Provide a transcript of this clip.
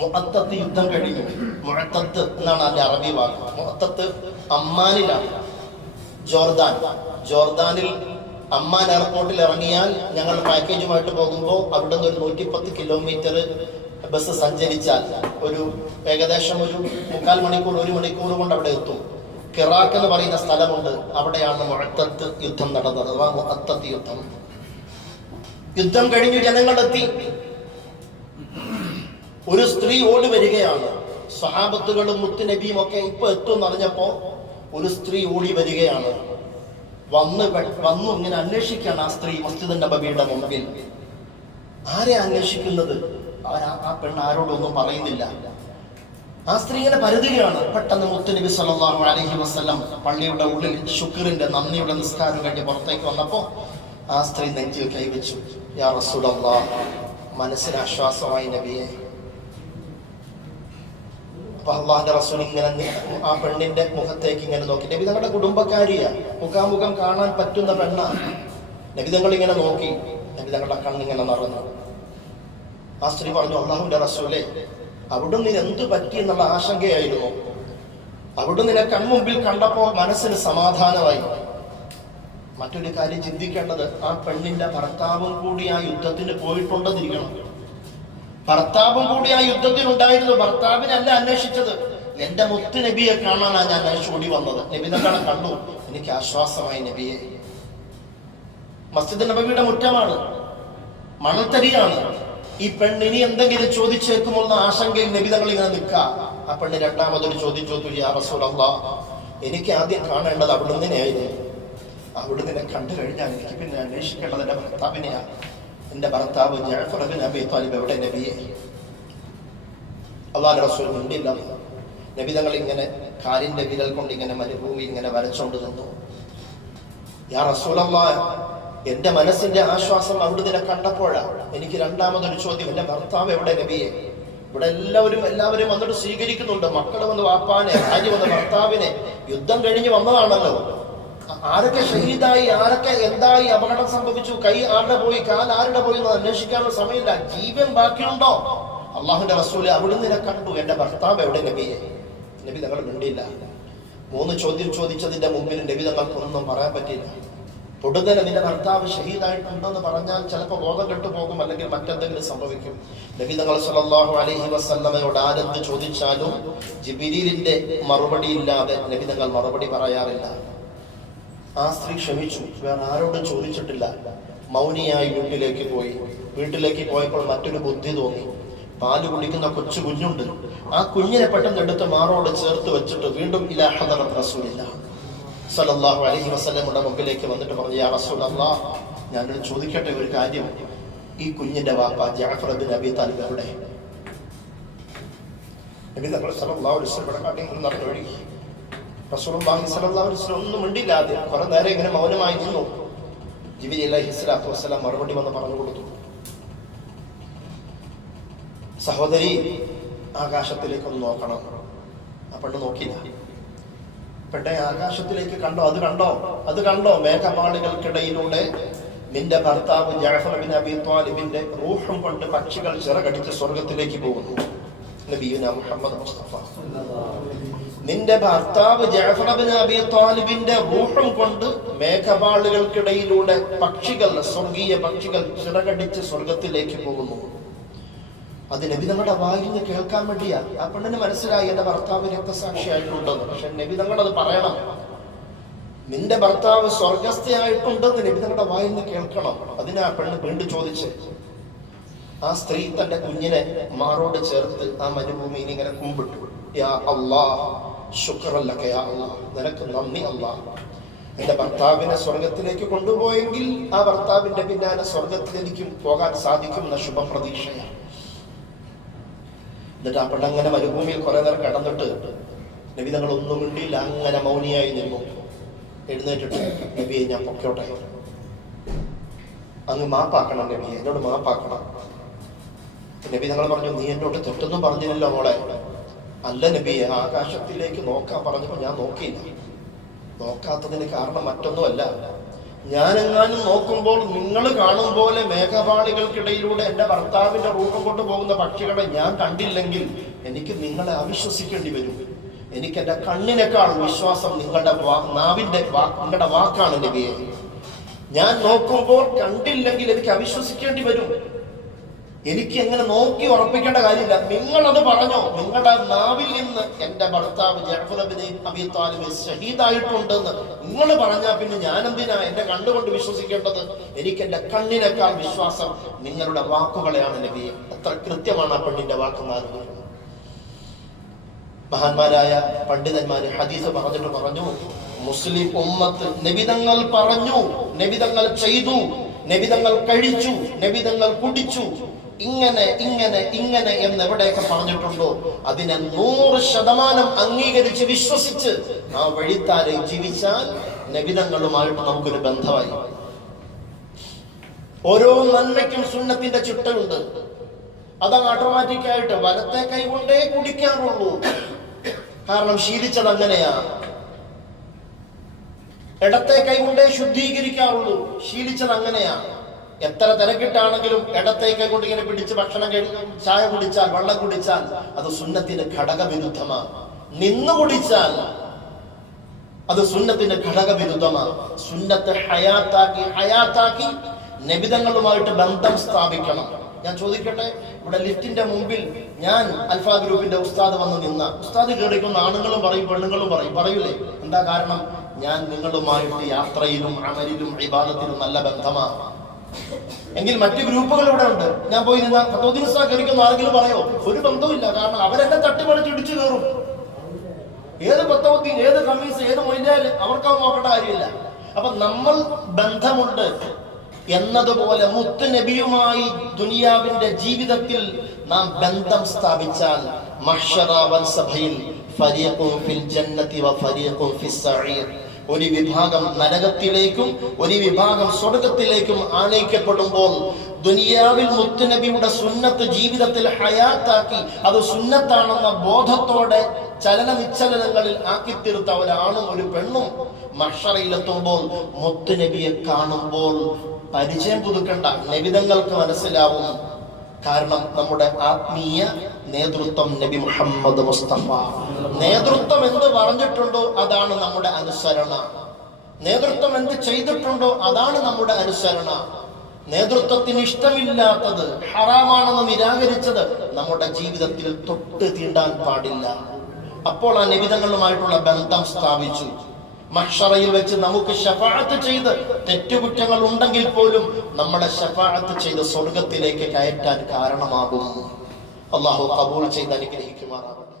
മുഅത്തത്ത് യുദ്ധം കഴിഞ്ഞു. മുഅത്തത്ത് എന്നാണ് അതിന്റെ അറബി വാക്ക്. മുഅത്തത്ത് അമ്മാനിലാണ്. ജോർദാൻ. ജോർദാനിൽ അമ്മാൻ എയർപോർട്ടിൽ ഇറങ്ങിയാൽ ഞങ്ങൾ പാക്കേജുമായിട്ട് പോകുമ്പോൾ അവിടെ നിന്ന് ഒരു നൂറ്റിപ്പത്ത് കിലോമീറ്റർ ബസ് സഞ്ചരിച്ചാൽ ഒരു ഏകദേശം ഒരു മുക്കാൽ മണിക്കൂർ ഒരു മണിക്കൂർ കൊണ്ട് അവിടെ എത്തും. കിറാക്ക് എന്ന് പറയുന്ന സ്ഥലമുണ്ട്. അവിടെയാണ് മുഅത്തത്ത് യുദ്ധം നടന്നത്. അഥവാ മുഅത്തത്ത് യുദ്ധം. യുദ്ധം കഴിഞ്ഞു ജനങ്ങളെത്തി. ഒരു സ്ത്രീ ഓടി വരികയാണ്. സഹാബത്തുകളും മുത്തുനബിയും ഒക്കെ ഇപ്പൊ എത്തും അറിഞ്ഞപ്പോ ഒരു സ്ത്രീ ഓടി വരികയാണ്. വന്ന് വന്നു ഇങ്ങനെ അന്വേഷിക്കുകയാണ് ആ സ്ത്രീ മസ്ജിദ് നബിയുടെ മുമ്പിൽ. ആരെ അന്വേഷിക്കുന്നത്? ആരാ ആ പെണ്ണ് ആരോടൊന്നും പറയുന്നില്ല. ആ സ്ത്രീ ഇങ്ങനെ പരുതുകയാണ്. പെട്ടെന്ന് മുത്തുനബി സല്ലാഹു അലഹി വസ്ലം പള്ളിയുടെ ഉള്ളിൽ ശുക്രിന്റെ നന്ദിയുടെ നിസ്കാരം കഴിഞ്ഞ് പുറത്തേക്ക് വന്നപ്പോ ആ സ്ത്രീ നെഞ്ചിൽ കൈവച്ചു. യാ റസൂലല്ലാഹ് മനസ്സിന് ആശ്വാസമായി നബിയെ അപ്പൊ അള്ളാഹിന്റെ റസൂൽ ഇങ്ങനെ ആ പെണ്ണിന്റെ മുഖത്തേക്ക് ഇങ്ങനെ നോക്കി. നബി തങ്ങളുടെ കുടുംബക്കാരിയാ. മുഖാമുഖം കാണാൻ പറ്റുന്ന പെണ്ണാ നബി തങ്ങൾ ഇങ്ങനെ നോക്കി. നബി തങ്ങളുടെ കണ്ണിങ്ങനെ നടന്നു ആ സ്ത്രീ പറഞ്ഞു അള്ളാഹുവിന്റെ റസൂലെ അവിടെ നിന്ന് എന്തു പറ്റി എന്നുള്ള ആശങ്കയായിരുന്നു. അവിടെ നിന്നെ കൺമുമ്പിൽ കണ്ടപ്പോ മനസ്സിന് സമാധാനമായി. മറ്റൊരു കാര്യം ചിന്തിക്കേണ്ടത് ആ പെണ്ണിന്റെ ഭർത്താവും കൂടി ആ യുദ്ധത്തിന് പോയിട്ടുണ്ടെന്നിരിക്കണം. ഭർത്താവും കൂടി ആ യുദ്ധത്തിലുണ്ടായിരുന്നു ഭർത്താവിനല്ല അന്വേഷിച്ചത്. എന്റെ മുത്ത് നബിയെ കാണാനാണ് ഞാൻ അന്വേഷിച്ചു ഓടി വന്നത്. നബി തങ്ങളെ കണ്ടു. എനിക്ക് ആശ്വാസമായി നബിയെ. മസ്ജിദ് നബിയുടെ മുറ്റമാണ്. മണൽത്തരിയാണ് ഈ പെണ്ണ് ഇനി എന്തെങ്കിലും ചോദിച്ചേക്കുമെന്ന ആശങ്കയിൽ നബി തങ്ങൾ ഇങ്ങനെ നിൽക്ക. ആ പെണ്ണ് രണ്ടാമതൊരു ചോദിച്ചു. യാ എനിക്ക് ആദ്യം കാണേണ്ടത് അവിടുന്ന് തന്നെയായിരുന്നു. അവിടുന്ന് കണ്ടു കഴിഞ്ഞാൽ എനിക്ക് പിന്നെ അന്വേഷിക്കേണ്ടത് എന്റെ ഭർത്താവിനെയാ. എന്റെ ഭർത്താവ് ജാഫർ ബിൻ അബി താലിബ് എവിടെ? നബിയെ. അള്ളാഹ് റസൂൽ മുണ്ടില്ല. നബി തങ്ങൾ ഇങ്ങനെ കാലിന്റെ വിരൽ കൊണ്ട് ഇങ്ങനെ മരുഭൂമി ഇങ്ങനെ വരച്ചോണ്ട് നിന്നു. യാ റസൂലമ്മ എന്റെ മനസ്സിന്റെ ആശ്വാസം അവിടുന്ന് കണ്ടപ്പോഴാണ് എനിക്ക് രണ്ടാമതൊരു ചോദ്യം. എന്റെ ഭർത്താവ് എവിടെ? നബിയെ. ഇവിടെ എല്ലാവരും എല്ലാവരും വന്നിട്ട് സ്വീകരിക്കുന്നുണ്ട്. മക്കൾ വന്ന് വാപ്പാനെ ഭാര്യ വന്ന് ഭർത്താവിനെ. യുദ്ധം കഴിഞ്ഞ് വന്നതാണല്ലോ. ആരൊക്കെ ഷഹീദായി ആരൊക്കെ എന്തായി അപകടം സംഭവിച്ചു കൈ ആരുടെ പോയി കാൽ ആരുടെ പോയി എന്ന് അന്വേഷിക്കാനുള്ള സമയമില്ല. ജീവൻ ബാക്കിയുണ്ടോ? അള്ളാഹുന്റെ റസൂൽ അവിടുന്ന് നിന്നെ കണ്ടു. എന്റെ ഭർത്താവ് എവിടെ? നബിയെ. നബി തങ്ങൾ മിണ്ടിയില്ല. മൂന്ന് ചോദ്യം ചോദിച്ചതിന്റെ മുമ്പിൽ നബി തങ്ങൾക്കൊന്നും പറയാൻ പറ്റിയില്ല. പൊടുന്നനെ നിന്റെ ഭർത്താവ് ഷഹീദായിട്ടുണ്ടെന്ന് പറഞ്ഞാൽ ചിലപ്പോൾ ബോധം കെട്ടുപോകും അല്ലെങ്കിൽ മറ്റെന്തെങ്കിലും സംഭവിക്കും. നബി തങ്ങൾ സല്ലല്ലാഹു അലഹി വസല്ലമയോട് ആരെന്ത് ചോദിച്ചാലും ജിബിരിലിന്റെ മറുപടി ഇല്ലാതെ നബി തങ്ങൾ മറുപടി പറയാറില്ല. ആ സ്ത്രീ ക്ഷമിച്ചു. വേറെ ആരോടും ചോദിച്ചിട്ടില്ല. മൗനിയായി വീട്ടിലേക്ക് പോയി. വീട്ടിലേക്ക് പോയപ്പോൾ മറ്റൊരു ബുദ്ധി തോന്നി. പാൽ കുടിക്കുന്ന കൊച്ചു കുഞ്ഞുണ്ട്. ആ കുഞ്ഞിനെ പെട്ടെന്ന് എടുത്ത് മാറോട് ചേർത്ത് വെച്ചിട്ട് വീണ്ടും ഇലാ ഹദറത്ത് റസൂലില്ല. സലല്ലാഹു അലൈഹി വസ്ലമുടെ മുമ്പിലേക്ക് വന്നിട്ട് പറഞ്ഞു യാ റസൂലല്ലാ ഞാനൊരു ചോദിക്കട്ടെ ഒരു കാര്യം. ഈ കുഞ്ഞിന്റെ വാപ്പ ജാഫർ ബിൻ അബി താലിബ് നബി തങ്ങൾ സലല്ലാഹു അലൈഹി വസല്ലം കാട്ടിൽ ഒഴുകി അലൈഹി വസല്ലം ഒന്നും മിണ്ടില്ലാതെ കുറെ നേരം ഇങ്ങനെ മൗനമായി നിന്നു. ജിബിരി വസ്സലാം മറുപടി വന്ന് പറഞ്ഞു കൊടുത്തു. സഹോദരി ആകാശത്തിലേക്ക് ഒന്ന് നോക്കണം. ആ പെണ്ണ് നോക്കിയില്ല. പെട്ടെ ആകാശത്തിലേക്ക് കണ്ടോ? അത് കണ്ടോ? അത് കണ്ടോ? മേഘപാളികൾക്കിടയിലൂടെ നിന്റെ ഭർത്താവ് ജാഫർ ബിൻ അബി ത്വാലിബിന്റെ റൂഹും കൊണ്ട് പക്ഷികൾ ചിറകടിച്ച് സ്വർഗത്തിലേക്ക് പോകുന്നു. നബിയുന മുഹമ്മദ് മുസ്തഫ. നിന്റെ ഭർത്താവ് ജഅഫർ ബിൻ അബി ത്വാലിബിന്റെ റൂഹം കൊണ്ട് മേഘപാളുകൾക്കിടയിലൂടെ പക്ഷികൾ സ്വർഗീയ പക്ഷികൾ ചിറകടിച്ച് സ്വർഗത്തിലേക്ക് പോകുന്നു. അത് നബി നമ്മുടെ വായിൽ നിന്ന് കേൾക്കാൻ വേണ്ടിയാ. ആ പെണ്ണിന് മനസ്സിലായി എന്റെ ഭർത്താവ് രക്തസാക്ഷിയായിട്ടുണ്ടെന്ന്. പക്ഷെ നബി അത് പറയണം. നിന്റെ ഭർത്താവ് സ്വർഗസ്ഥയായിട്ടുണ്ടെന്ന് നബി തങ്ങളുടെ വായിൽ നിന്ന് കേൾക്കണം. അതിനാ പെണ്ണ് വീണ്ടും ചോദിച്ച്. ആ സ്ത്രീ തന്റെ കുഞ്ഞിനെ മാറോട് ചേർത്ത് ആ മരുഭൂമിയിൽ ഇങ്ങനെ കുമ്പിട്ടു. യാ അല്ലാ ശുക്രല്ലക്ക യാ അല്ലാ നിനക്ക് നന്ദി അല്ലാ എന്റെ ഭർത്താവിനെ സ്വർഗത്തിലേക്ക് കൊണ്ടുപോയെങ്കിൽ ആ ഭർത്താവിന്റെ പിന്നാലെ സ്വർഗത്തിലേക്കും പോകാൻ സാധിക്കും എന്ന ശുഭപ്രതീക്ഷയാണ്. എന്നിട്ട് ആ പെണ്ണങ്ങനെ മരുഭൂമിയിൽ കുറെ നേരം കിടന്നിട്ട് നബി തങ്ങൾ ഒന്നും മിണ്ടിയില്ല അങ്ങനെ മൗനിയായി നിന്നു. എഴുന്നേറ്റിട്ട് നബിയെ ഞാൻ പൊക്കോട്ടെ. അങ്ങ് മാപ്പാക്കണം നബിയെ എന്നോട് മാപ്പാക്കണം. നബി തങ്ങൾ പറഞ്ഞു നീ എന്നോട് തെറ്റൊന്നും പറഞ്ഞില്ലല്ലോ മോളെ. അല്ല നബിയെ ആകാശത്തിലേക്ക് നോക്കാൻ പറഞ്ഞപ്പോ ഞാൻ നോക്കിയില്ല. നോക്കാത്തതിന് കാരണം മറ്റൊന്നുമല്ല. ഞാനെങ്ങാനും നോക്കുമ്പോൾ നിങ്ങൾ കാണും പോലെ മേഘപാളികൾക്കിടയിലൂടെ എന്റെ ഭർത്താവിന്റെ കൊണ്ട് പോകുന്ന പക്ഷികളെ ഞാൻ കണ്ടില്ലെങ്കിൽ എനിക്ക് നിങ്ങളെ അവിശ്വസിക്കേണ്ടി വരും. എനിക്ക് എന്റെ കണ്ണിനേക്കാൾ വിശ്വാസം നിങ്ങളുടെ നാവിന്റെ നിങ്ങളുടെ വാക്കാണ് നബിയെ. ഞാൻ നോക്കുമ്പോൾ കണ്ടില്ലെങ്കിൽ എനിക്ക് അവിശ്വസിക്കേണ്ടി വരും. എനിക്ക് എങ്ങനെ നോക്കി ഉറപ്പിക്കേണ്ട കാര്യമില്ല. നിങ്ങൾ അത് പറഞ്ഞോ? നിങ്ങളുടെ നാവിൽ നിന്ന് എന്റെ ഭർത്താവ് ഇബ്നു അബി നിങ്ങൾ പറഞ്ഞാൽ പിന്നെ ഞാൻ എന്തിനാ എന്റെ കണ്ടുകൊണ്ട് വിശ്വസിക്കേണ്ടത്? എനിക്ക് എന്റെ കണ്ണിനേക്കാൾ വിശ്വാസം നിങ്ങളുടെ വാക്കുകളെയാണ് നബിയെ എത്ര കൃത്യമാണ് ആ പെണ്ണിന്റെ വാക്കുമാർ മഹാന്മാരായ പണ്ഡിതന്മാര് ഹദീസ് പറഞ്ഞിട്ട് പറഞ്ഞു. മുസ്ലിം ഉമ്മത്ത് നബിതങ്ങൾ പറഞ്ഞു. നബിതങ്ങൾ ചെയ്തു. നബിതങ്ങൾ കഴിച്ചു. നബിതങ്ങൾ കുടിച്ചു. ഇങ്ങനെ ഇങ്ങനെ ഇങ്ങനെ എന്ന് എവിടെയൊക്കെ പറഞ്ഞിട്ടുണ്ടോ? അതിനെ നൂറ് ശതമാനം അംഗീകരിച്ച് വിശ്വസിച്ച് ആ വഴിത്താരെ ജീവിച്ചാൽ നബിതങ്ങളുമായിട്ട് നമുക്കൊരു ബന്ധമായി. ഓരോ നന്മയ്ക്കും സുന്നത്തിന്റെ ചുട്ടുണ്ട്. അതങ്ങ് ഓട്ടോമാറ്റിക് ആയിട്ട് വലത്തെ കൈ കൊണ്ടേ കുടിക്കാറുള്ളൂ. കാരണം ശീലിച്ചത് അങ്ങനെയാ. ഇടത്തെ കൈ കൊണ്ടേ ശുദ്ധീകരിക്കാറുള്ളൂ. ശീലിച്ചത് അങ്ങനെയാ. എത്ര തിരക്കിട്ടാണെങ്കിലും ഇടത്തേക്ക് കൊണ്ട് ഇങ്ങനെ പിടിച്ച് ഭക്ഷണം കഴി ചായ കുടിച്ചാൽ വെള്ളം കുടിച്ചാൽ അത് സുന്നത്തിന്റെ ഘടകവിരുദ്ധമാണ്. നിന്നു കുടിച്ചാൽ അത് സുന്നത്തിന്റെ ഘടകവിരുദ്ധമാണ്. സുന്നത്തെ ഹയാത്താക്കി ഹയാത്താക്കി നബിതങ്ങളുമായിട്ട് ബന്ധം സ്ഥാപിക്കണം. ഞാൻ ചോദിക്കട്ടെ ഇവിടെ ലിഫ്റ്റിന്റെ മുമ്പിൽ ഞാൻ അൽഫ ഗ്രൂപ്പിന്റെ ഉസ്താദ് വന്ന് നിന്ന ഉസ്താദ് കേറിക്കുന്ന ആണുങ്ങളും പറയും പെണ്ണുങ്ങളും പറയും പറയൂലേ? എന്താ കാരണം? ഞാൻ നിങ്ങളുമായിട്ട് യാത്രയിലും അമലിലും വിവാദത്തിലും നല്ല ബന്ധമാണ്. എങ്കിൽ മറ്റു ഗ്രൂപ്പുകൾ ഇവിടെ ഉണ്ട്. ഞാൻ പോയി നിന്ന ദിവസം കേറിക്കുന്ന ആരെങ്കിലും പറയോ? ഒരു ബന്ധവുമില്ല കാരണം അവരെന്നെ തട്ടിപ്പണിച്ച് ഇടിച്ചു കയറും. ഏത് പത്തോത്തി ഏത് കമ്മീസ് ഏത് മൊയിലാൽ അവർക്ക് നോക്കേണ്ട കാര്യമില്ല. അപ്പൊ നമ്മൾ ബന്ധമുണ്ട് എന്നതുപോലെ മുത്ത് നബിയുമായി ദുനിയാവിന്റെ ജീവിതത്തിൽ നാം ബന്ധം സ്ഥാപിച്ചാൽ മഹ്ഷറാവൻ സഭയിൽ ഫരിയക്കും ഫിൽ ജന്നതി വ ഫരിയക്കും ഫിസ് ഒരു വിഭാഗം നരകത്തിലേക്കും ഒരു വിഭാഗം സ്വർഗത്തിലേക്കും ആനയിക്കപ്പെടുമ്പോൾ ദുനിയാവിൽ മുത്തുനബിയുടെ സുന്നത്ത് ജീവിതത്തിൽ ഹയാത്താക്കി അത് സുന്നത്താണെന്ന ബോധത്തോടെ ചലന വിച്ചലനങ്ങളിൽ ആക്കിത്തീർത്ത ഒരാണും ഒരു പെണ്ണും മഷറയിലെത്തുമ്പോൾ മുത്തുനബിയെ കാണുമ്പോൾ പരിചയം പുതുക്കേണ്ട നബിതങ്ങൾക്ക് മനസ്സിലാവും. കാരണം നമ്മുടെ ആത്മീയ നേതൃത്വം നബി മുഹമ്മദ് മുസ്തഫ. നേതൃത്വം എന്ത് പറഞ്ഞിട്ടുണ്ടോ അതാണ് നമ്മുടെ അനുസരണ. നേതൃത്വം എന്ത് ചെയ്തിട്ടുണ്ടോ അതാണ് നമ്മുടെ അനുസരണ. നേതൃത്വത്തിന് ഇഷ്ടമില്ലാത്തത് ഹറാമാണെന്ന് നിരാകരിച്ചത് നമ്മുടെ ജീവിതത്തിൽ തൊട്ട് തീണ്ടാൻ പാടില്ല. അപ്പോൾ ആ നിബിധങ്ങളുമായിട്ടുള്ള ബന്ധം സ്ഥാപിച്ചു. മക്ഷറയിൽ വെച്ച് നമുക്ക് ഷഫാഅത്ത് ചെയ്ത് തെറ്റുകുറ്റങ്ങൾ ഉണ്ടെങ്കിൽ പോലും നമ്മളെ ഷഫാഅത്ത് ചെയ്ത് സ്വർഗത്തിലേക്ക് കയറ്റാൻ കാരണമാകും. അള്ളാഹു കബൂൾ ചെയ്ത് അനുഗ്രഹിക്കുമാറാവട്ടെ